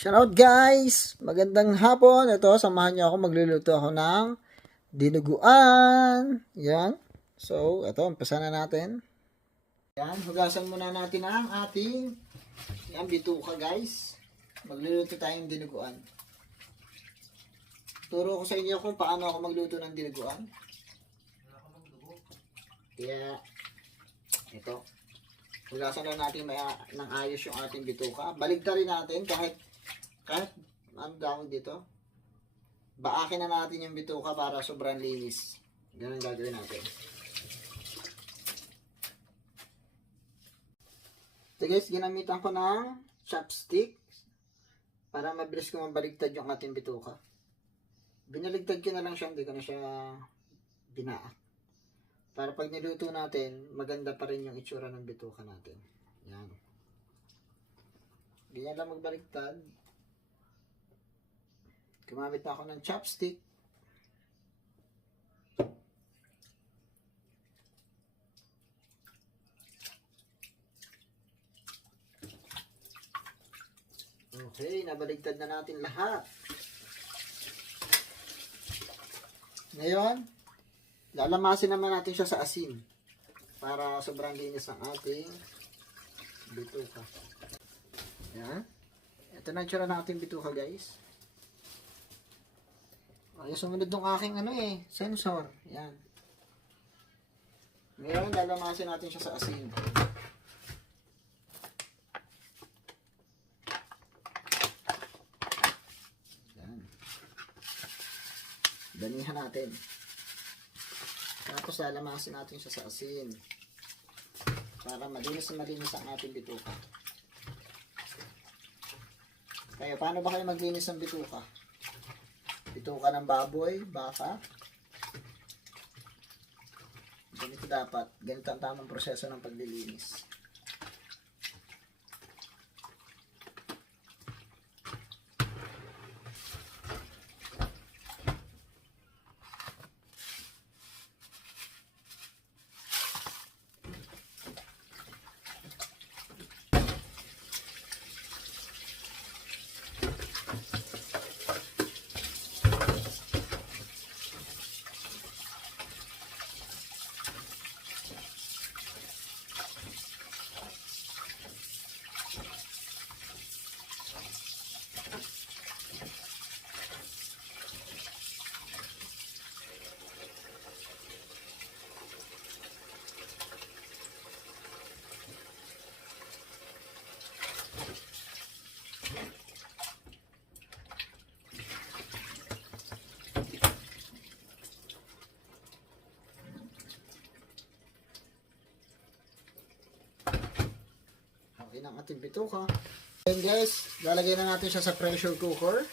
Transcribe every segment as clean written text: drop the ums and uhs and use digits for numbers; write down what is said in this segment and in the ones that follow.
Shoutout guys! Magandang hapon. Ito, samahan niyo ako. Magluluto ako ng dinuguan. Yan. So, ito, umpisa na natin. Yan, hugasan muna natin ang ating bituka guys. Magluluto tayong dinuguan. Turo ko sa inyo kung paano ako magluto ng dinuguan. Kaya, ito. Hugasan na natin ng ayos yung ating bituka. Baligtarin natin kahit ano tawag dito, baakin na natin yung bituka para sobrang linis. Ganun gagawin natin. So guys, ginamitan ko ng chopstick para mabilis ko mabaligtad yung ating bituka. Binaligtad ko na lang siya, hindi ko na siya binaak. Para pag niluto natin, maganda pa rin yung itsura ng bituka natin. Yan. Ganyan lang magbaligtad. Gumamit na ako ng chopstick. Okay, nabaligtad na natin lahat. Ngayon, lalamasin naman natin siya sa asin para sobrang linis ang ating bituka. Yan. Ito na yung tsura ng ating bituka guys. Ay, sumunod ng aking sensor. Yan. Ngayon, lalamasin natin siya sa asin. Yan. Danihan natin. Tapos lalamasin natin siya sa asin. Para malinis na malinis ang ating bituka. Kaya, paano ba kayo maglinis ng bituka? Bituka ng baboy, baka. Ganito dapat. Ganito ang tamang proseso ng paglilinis. Okay ng ating bituka. And guys, lalagay na natin siya sa pressure cooker.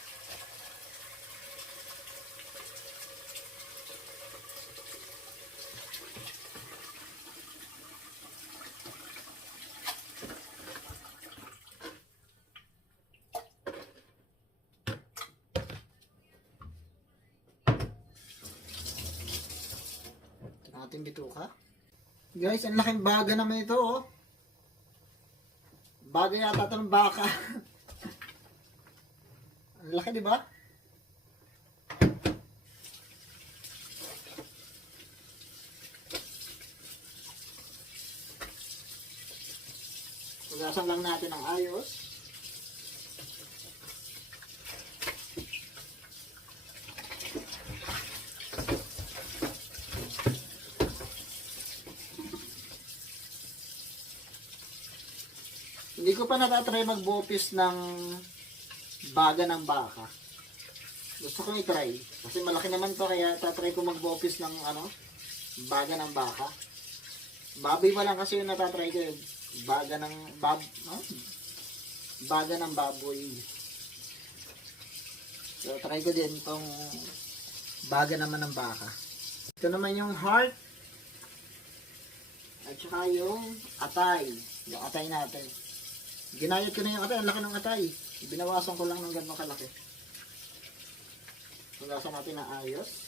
Ito na ating bituka. Guys, ang laking baga naman ito oh. Bagay yata ito ng baka. Ang laki, di ba? Hugasan lang natin ang ayos. Hindi ko pa natatry mag-bopis ng baga ng baka. Gusto kong i-try. Kasi malaki naman to kaya tatry ko mag-bopis ng baga ng baka. Baboy pa lang kasi yung natatry ko. Baga ng baga ng baboy. So try ko din tong baga naman ng baka. Ito naman yung heart. At saka yung atay. Yung atay natin. Ginayat ko na yung atay. Ang laki ng atay. Binawasan ko lang ng gano'ng kalaki. Hugasan natin na ayos.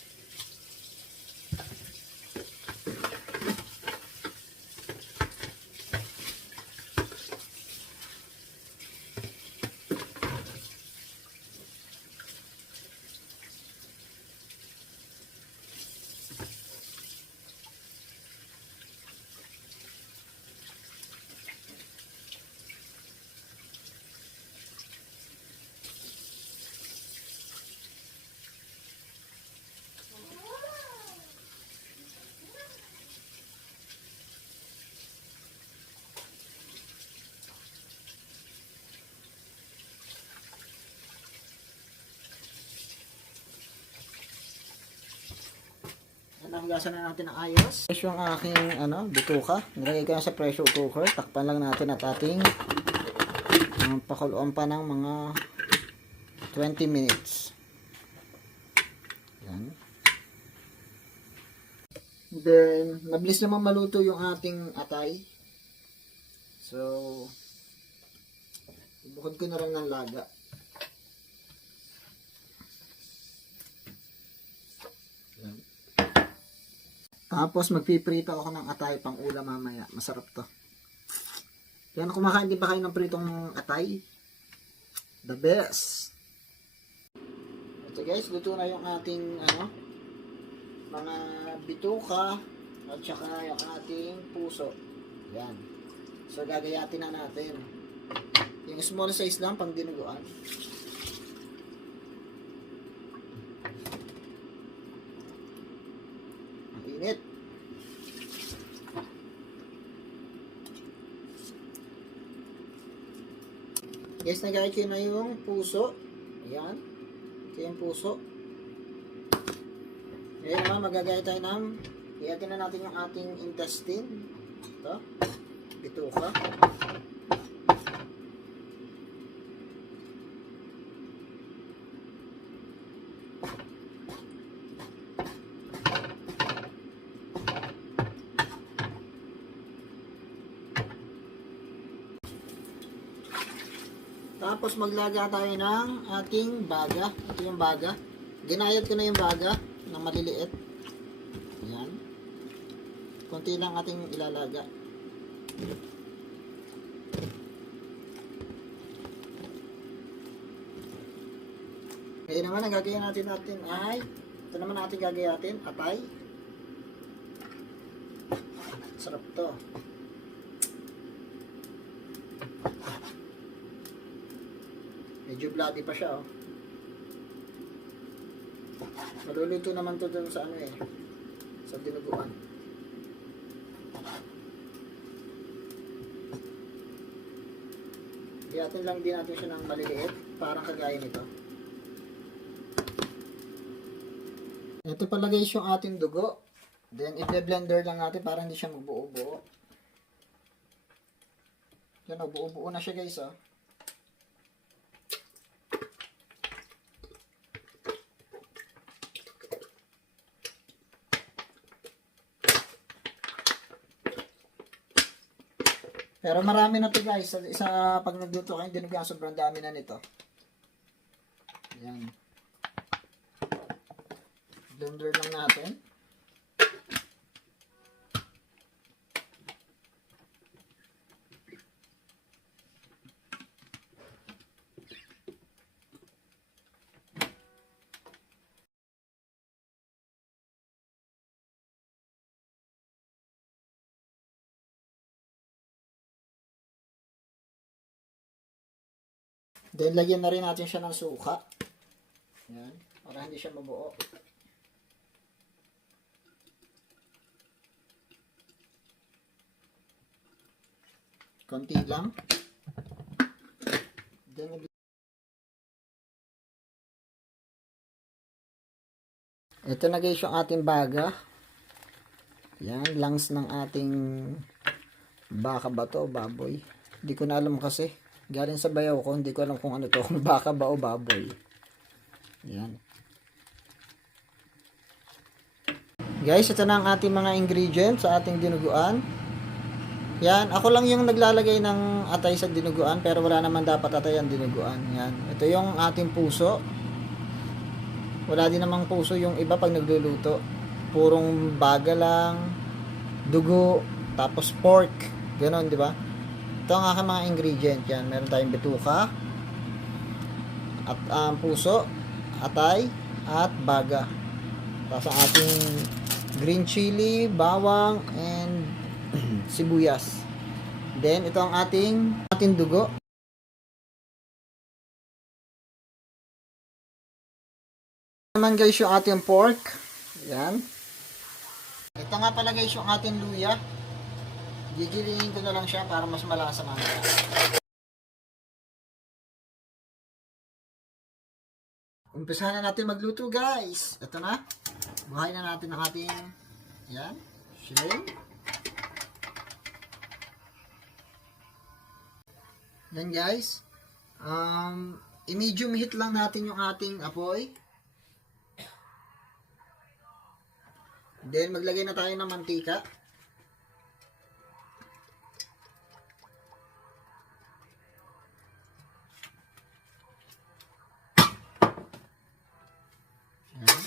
Hugasan na natin ng ayos. Ito yung aking bituka. Nilagay ko na sa pressure cooker. Takpan lang natin at ating pakuluan pa ng mga 20 minutes. Yan. Then, mabilis naman maluto yung ating atay. So, ibukod ko na lang ng laga. Yan. Tapos, magpiprito ako ng atay pang ulam mamaya. Masarap to. Yan, kumakain din ba kayo ng pritong atay? The best! Ito guys, luto na yung ating mga bituka at saka yung ating puso. Yan. So, gagayatin na natin. Yung small size lang, pang dinuguan. Ang init. Guys, nagayat ko na yung puso. Ayan. Ito yung puso. Ngayon naman, magagaya tayo ng iatin na natin yung ating intestine. Ito. Bituka. Tapos maglaga tayo ng ating baga. Ito yung baga. Ginayat ko na yung baga ng maliliit. Ayan. Konti lang ating ilalaga. Kaya naman ang gagayan natin ay ito naman natin gagayatin, atay. Sarap to. Medyo bloody pa siya, oh. Maluluto naman to dun sa sa dinuguan. Gayatin lang din natin siya ng maliliit, parang kagaya nito. Ito pala guys yung ating dugo. Then i-blender lang natin para hindi siya magbuo-buo. Yan, buo-buo na siya guys, oh. Pero marami na to guys. Isa pag nagluto kayo, dinuguan, sobrang dami na nito. Ayan. Blender lang natin. Then, lagyan na rin natin siya ng suka. Ayan. Para hindi siya mabuo. Konti lang. Then, ito na guys yung ating baga. Yan, lungs ng ating baka ba to, baboy. Hindi ko na alam kasi. Galing sa bayaw ko, hindi ko alam kung ano to, kung baka ba o baboy. Yan. Guys, ito na ang ating mga ingredients sa ating dinuguan. Yan, ako lang yung naglalagay ng atay sa dinuguan, pero wala naman dapat atay ang dinuguan. Yan. Ito yung ating puso. Wala din namang puso yung iba pag nagluluto. Purong baga lang, dugo, tapos pork. Ganon, di ba? Ito ang aking mga ingredient. Yan, meron tayong bituka, at puso, atay, at baga. Tapos ang ating green chili, bawang, and sibuyas. Then, ito ang ating dugo. Naman guys yung ating pork. Yan. Ito nga pala guys yung ating luya. Gigilingin ko na lang siya para mas malasa mamaya. Umpisahan na natin magluto guys. Ito na. Buhayin na natin ang ating Yan. Shrimp. Yan guys. I-medium heat lang natin yung ating apoy. Then maglagay na tayo ng mantika. Yan.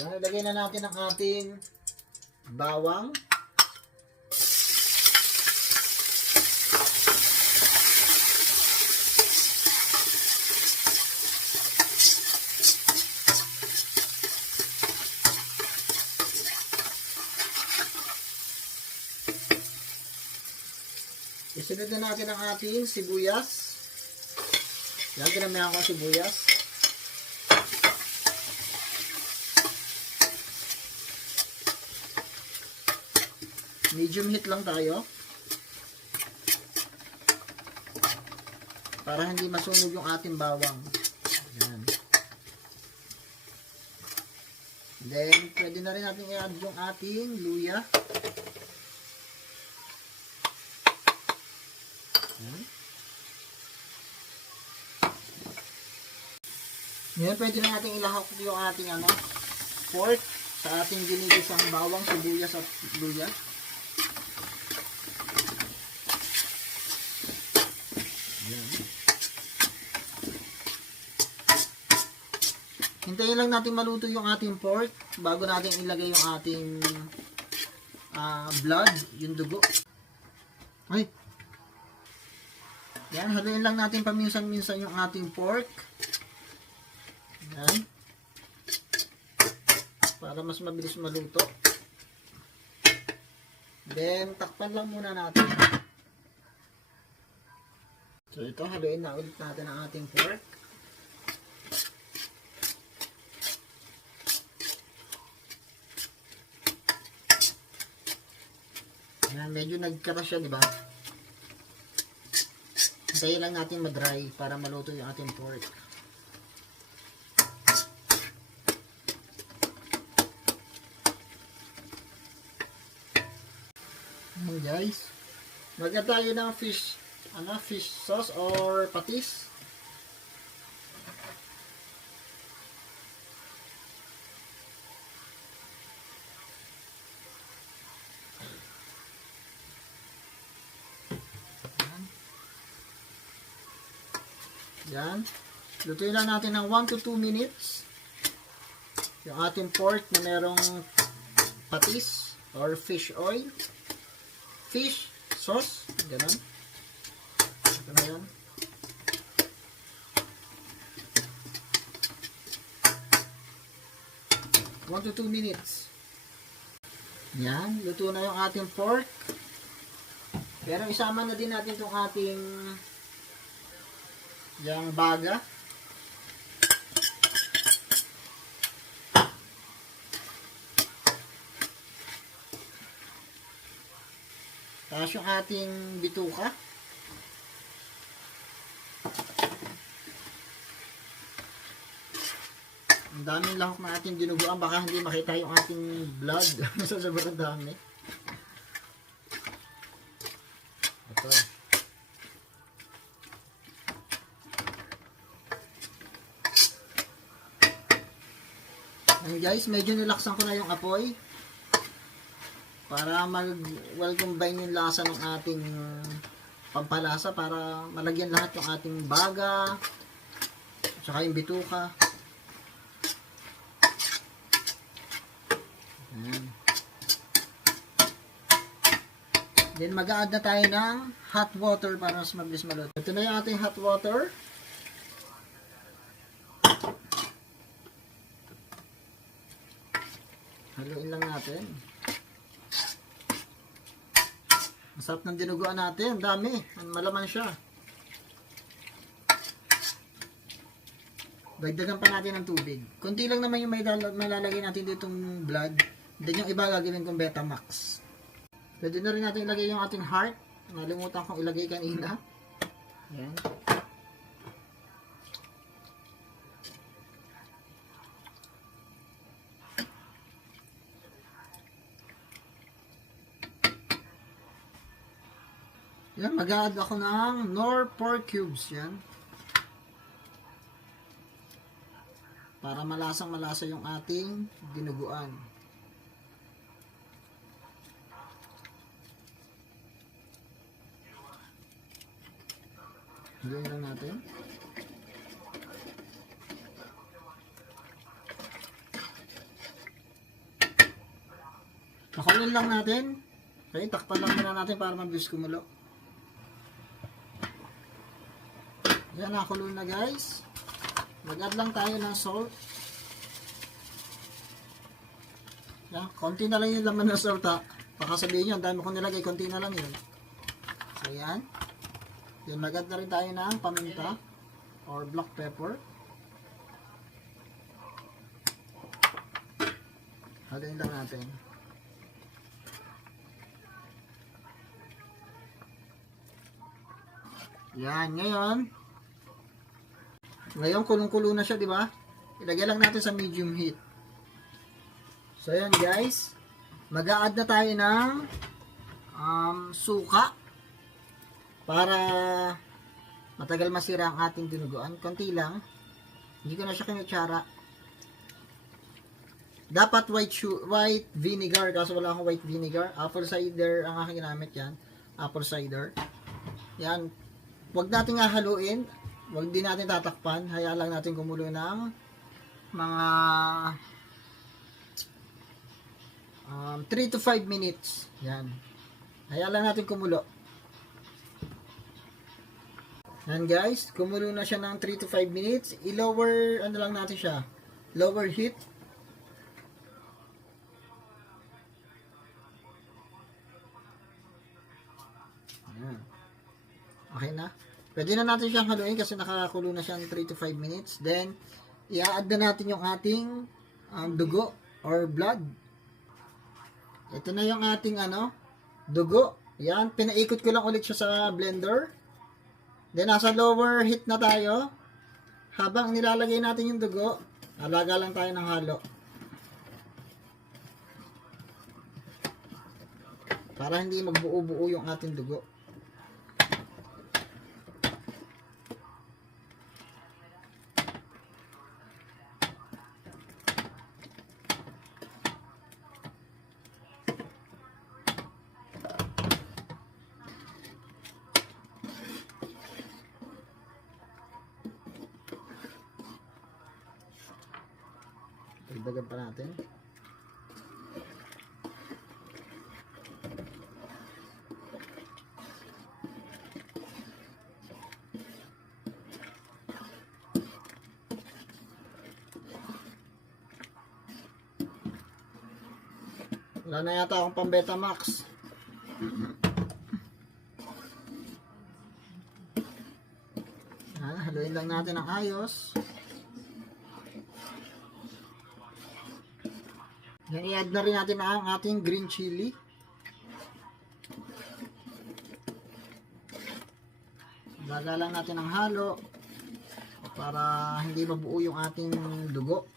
Yan, ilagay na natin ang ating bawang. Isunod na natin ang ating sibuyas. Yan, kinamayan ko ang sibuyas. Medium heat lang tayo. Para hindi masunog yung ating bawang. Yan. Then, pwede na rin natin i-add yung ating luya. Yan. Ngayon, pwede na natin ilahok yung ating pork sa ating ginigisang bawang, sibuyas at luya. Yan. Hintayin lang natin maluto yung ating pork bago natin ilagay yung ating blood, yung dugo. Ay! Yan, haluin lang natin paminsan-minsan yung ating pork. Yan. Para mas mabilis maluto. Then, takpan lang muna natin. So, ito, haluin na ulit natin ang ating pork. Yan, medyo nagkata siya, di ba? Hintayin lang natin ma-dry para maluto yung ating pork. Ayan guys. Magka tayo ng fish sauce or patis. Yan. Lutuin lang natin ng 1 to 2 minutes yung ating pork na merong patis or fish oil. Fish sauce. Ganun. Ito na yan. One to 2 minutes. Yan. Luto na yung ating pork. Pero isama na din natin itong ating yung baga. Tapos yung ating bituka. Ang daming lahok na ating dinuguan. Baka hindi makita yung ating blood. Sa sobrang dami. Ito. And guys, medyo nilaksan ko na yung apoy para well combine yung lasa ng ating pampalasa para malagyan lahat yung ating baga at saka yung bituka. Ayan. Then mag-a-add na tayo ng hot water para mas mabilis maluto. Ito na yung ating hot water. Haluin lang natin. Ang sarap ng dinuguan natin. Ang dami. Malaman siya. Dagdagan pa natin ng tubig. Kunti lang naman yung malalagay natin ditong blood. Then yung iba gagawin kong Betamax. Pwede na rin natin ilagay yung ating heart. Nalimutan kong ilagay kanina. Ayan. Yan, mag-add ako ng Knorr pork cubes. Yan. Para malasang malasa yung ating dinuguan. Haluin lang natin. Pakunin lang natin. Okay, takpan lang muna natin para mabilis kumulo. Yan, nakulo na guys. Mag-add lang tayo ng salt. Yan, konti na lang yung laman ng salt ha. Baka sabihin nyo, ang dami ko nilagay, konti na lang yun. So yan. Yan, mag-add na rin tayo ng paminta or black pepper. Haluin lang natin. Yan, ngayon kulong-kulo na siya, di ba? Ilagay lang natin sa medium heat. So yan guys, mag-a-add na tayo ng suka para matagal masira ang ating dinuguan. Konti lang. Hindi ko na siya kinutsara. Dapat white vinegar, kaso wala akong white vinegar. Apple cider ang aking ginamit yan. Apple cider. Yan. Huwag natin haluin. Huwag din natin tatakpan. Hayaan lang natin kumulo ng mga 3 to 5 minutes. Yan. Hayaan lang natin kumulo. Yan guys. Kumulo na siya ng 3 to 5 minutes. I-lower, ano lang natin siya. Lower heat. Yan. Okay na. Pwede na natin siyang haluin kasi nakakulo na siya ng 3 to 5 minutes. Then, i-add na natin yung ating dugo or blood. Ito na yung ating dugo. Yan, pinaikot ko lang ulit siya sa blender. Then, nasa lower heat na tayo. Habang nilalagay natin yung dugo, alaga lang tayo ng halo. Para hindi magbuo-buo yung ating dugo. Dagdagan pa natin. Wala na yata akong pang Betamax. Haluin lang natin ang ayos. Yan, i-add na rin natin ang ating green chili. Laga lang natin ang halo para hindi mabuo yung ating dugo.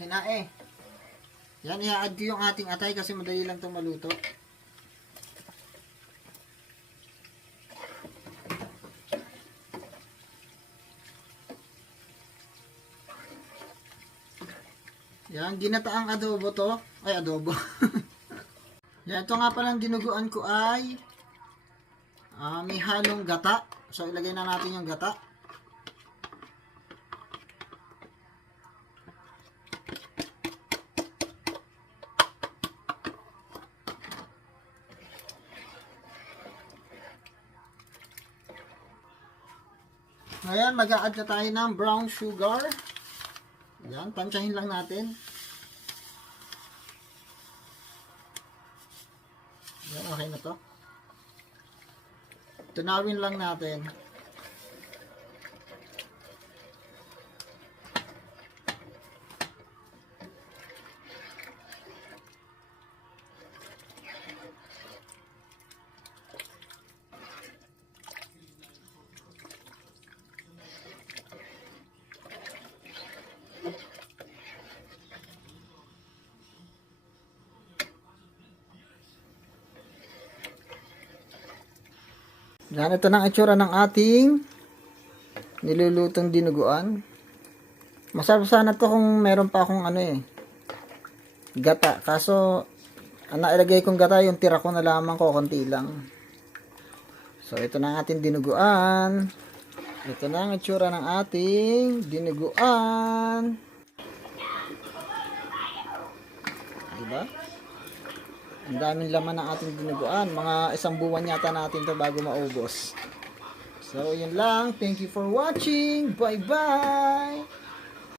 Hinae. Yan, i-add ko yung ating atay kasi madali lang itong maluto. Yan, ginataang adobo to. Ay, adobo. Yan, ito nga palang dinuguan ko ay may halong gata. So, ilagay na natin yung gata. Ngayon, mag-a-add na tayo ng brown sugar. Yan, tansyahin lang natin. Yan, okay na to. Tunawin lang natin. Yan, ito na ang itsura ng ating nilulutong dinuguan. Masarap sana to kung meron pa akong gata. Kaso, ang nailagay kong gata, yung tira ko na lamang ko, konti lang. So, ito na ang ating dinuguan. Ito na ang itsura ng ating dinuguan. Diba? Ang daming laman ng ating dinuguan. Mga 1 buwan yata natin to bago maubos. So, yun lang. Thank you for watching. Bye-bye!